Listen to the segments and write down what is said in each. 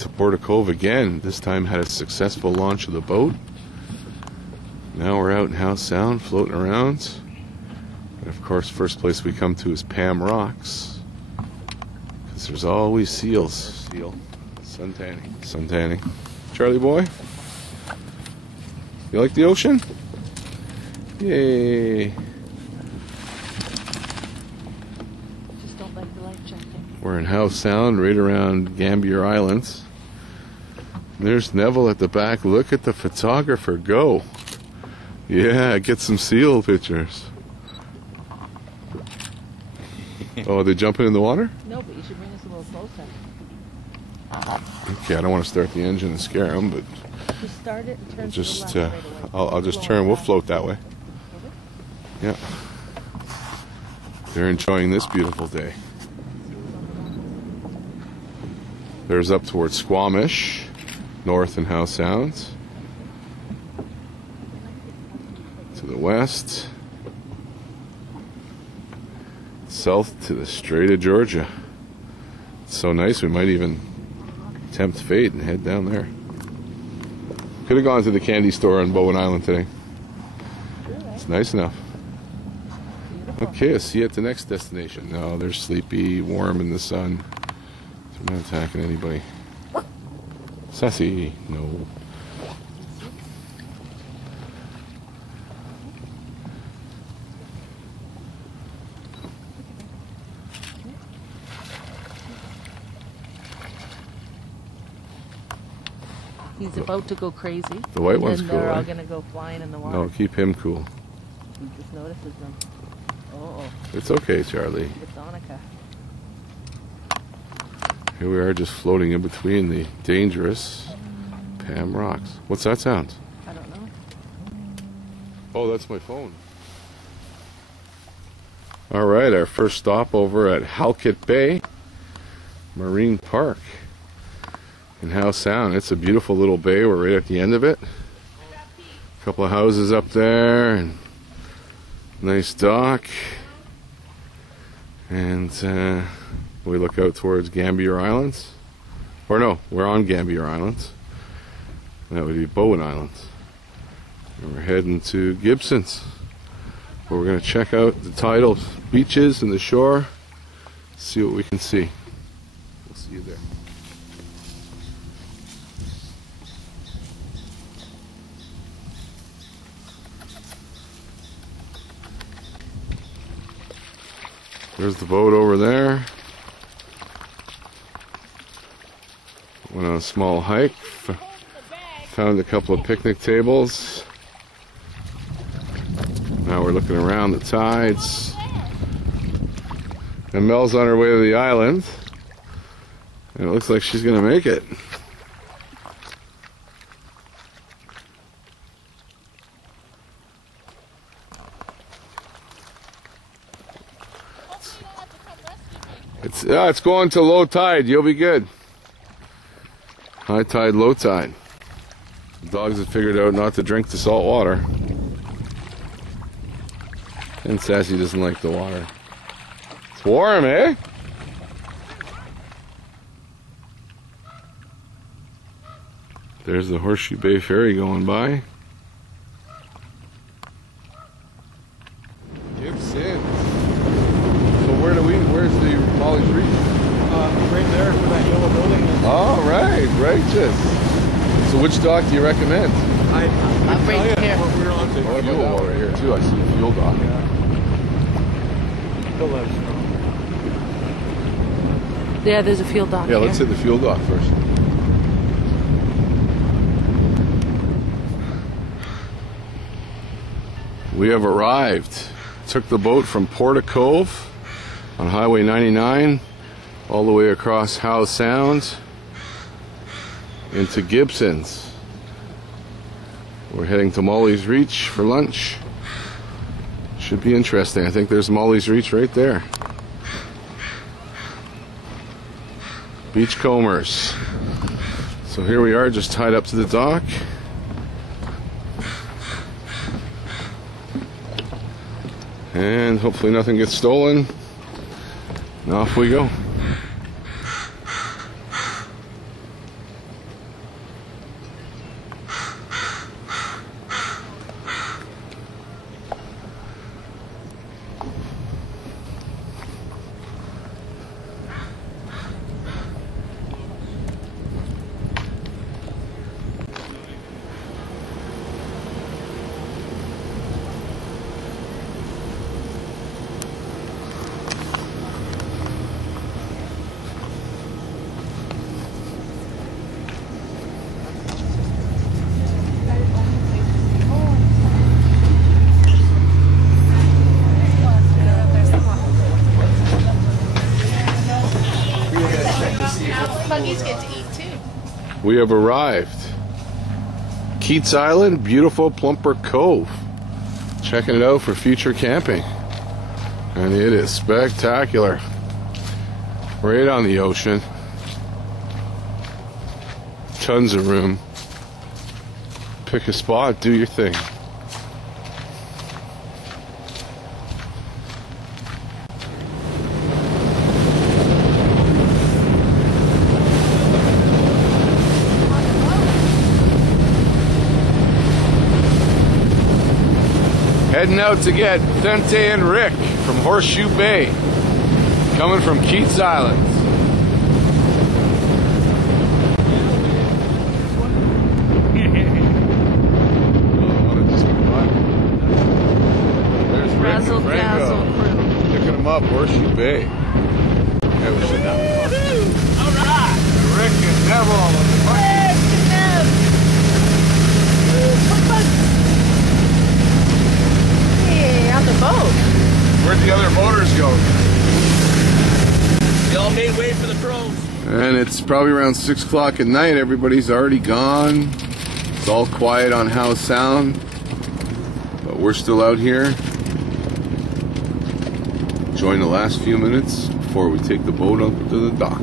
to Porteau Cove again. This time had a successful launch of the boat. Now we're out in Howe Sound, floating around. And of course, first place we come to is Pam Rocks, because there's always seals. Seal. Sun tanning. Sun tanning. Charlie boy? You like the ocean? Yay. Just don't like the life jacket. We're in Howe Sound, right around Gambier Island. There's Neville at the back. Look at the photographer go. Yeah, get some seal pictures. Oh, are they jumping in the water? No, but you should bring us a little closer. Okay, I don't want to start the engine and scare them, but Just start it and turn just to the left right away. I'll just turn. We'll float that way. Yeah. They're enjoying this beautiful day. There's up towards Squamish, north in Howe Sound. To the west. South to the Strait of Georgia. It's so nice we might even tempt fate and head down there. Could have gone to the candy store on Bowen Island today. It's nice enough. Okay, I'll see you at the next destination. No, they're sleepy, warm in the sun. So I'm not attacking anybody. Sassy, no. He's about to go crazy. The white one's and cool. they're all Right? going to go flying in the water. No, keep him cool. He just notices them. Oh, It's okay, Charlie. it's Annika. Here we are just floating in between the dangerous Pam Rocks. What's that sound? I don't know. Oh, that's my phone. All right, our first stop over at Halkett Bay Marine Park in Howe Sound. It's a beautiful little bay. We're right at the end of it. A couple of houses up there, and nice dock. And we look out towards Gambier Island. Or no, we're on Gambier Island. That would be Bowen Island. And we're heading to Gibsons, where we're going to check out the tidal beaches and the shore, see what we can see. We'll see you there. There's the boat over there. Went on a small hike. Found a couple of picnic tables. Now we're looking around the tides. And Mel's on her way to the island. And it looks like she's going to make it. It's going to low tide. You'll be good. High tide, low tide. The dogs have figured out not to drink the salt water. And Sassy doesn't like the water. It's warm, eh? There's the Horshoe Bay ferry going by. Gibsons. So where's the Molly's Reach? Right there for that yellow building. All right, righteous. So which dock do you recommend? I'm right here. We're on to Oh, fuel water here too. I see a fuel dock. He'll let us know. Yeah, there's a field dock Yeah, here. let's hit the fuel dock first. We have arrived. Took the boat from Porteau Cove on Highway 99 all the way across Howe Sound into Gibsons. We're heading to Molly's Reach for lunch. Should be interesting. I think there's Molly's Reach right there. Beachcombers. So here we are, just tied up to the dock. And hopefully nothing gets stolen. And off we go. We have arrived. Keats Island, beautiful Plumper Cove. Checking it out for future camping. And it is spectacular. Right on the ocean. Tons of room. Pick a spot, do your thing. Heading out to get Frango and Rick from Horshoe Bay, coming from Keats Island. There's Rick Razzle and Frango dazzle crew. picking them up, Horshoe Bay. Yeah, we should Alright! Rick and Neville. Hey, on the boat. Where'd the other boaters go? They all made way for the crows. And it's probably around 6 o'clock at night. Everybody's already gone. It's all quiet on Howe Sound. But we're still out here. Enjoying the last few minutes before we take the boat up to the dock.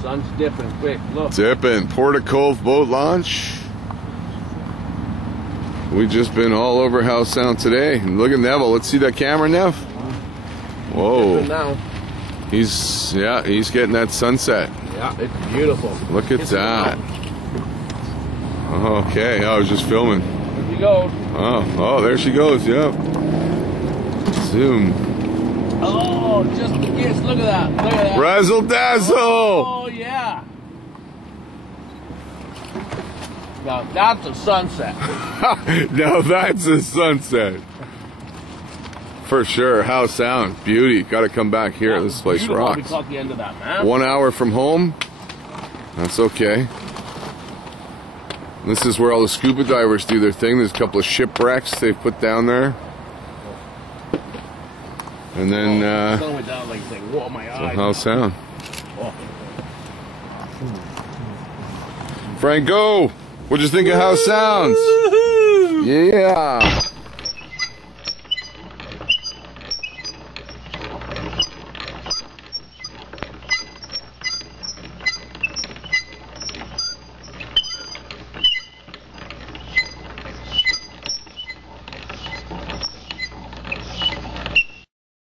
Sun's dipping quick. Look. Dipping. Porteau Cove boat launch. We've just been all over Howe Sound today. And look at Neville. Let's see that camera, Nev. Whoa. Now. He's getting that sunset. Yeah, it's beautiful. Look at that. Okay, I was just filming. Here we go. Oh, there she goes. Yep. Zoom. Oh, just a kiss. Look at that. Look at that. Razzle dazzle. Oh, yeah. Now, that's a sunset. Now that's a sunset. For sure. Howe Sound. Beauty. Got to come back here. This place Beautiful. We rocks. caught the end of that, man. 1 hour from home. That's okay. This is where all the scuba divers do their thing. There's a couple of shipwrecks they've put down there. And then Sun went down like saying, whoa, my eyes. Howe Sound. Oh. Frango, what'd you think of Howe Sounds? Yeah.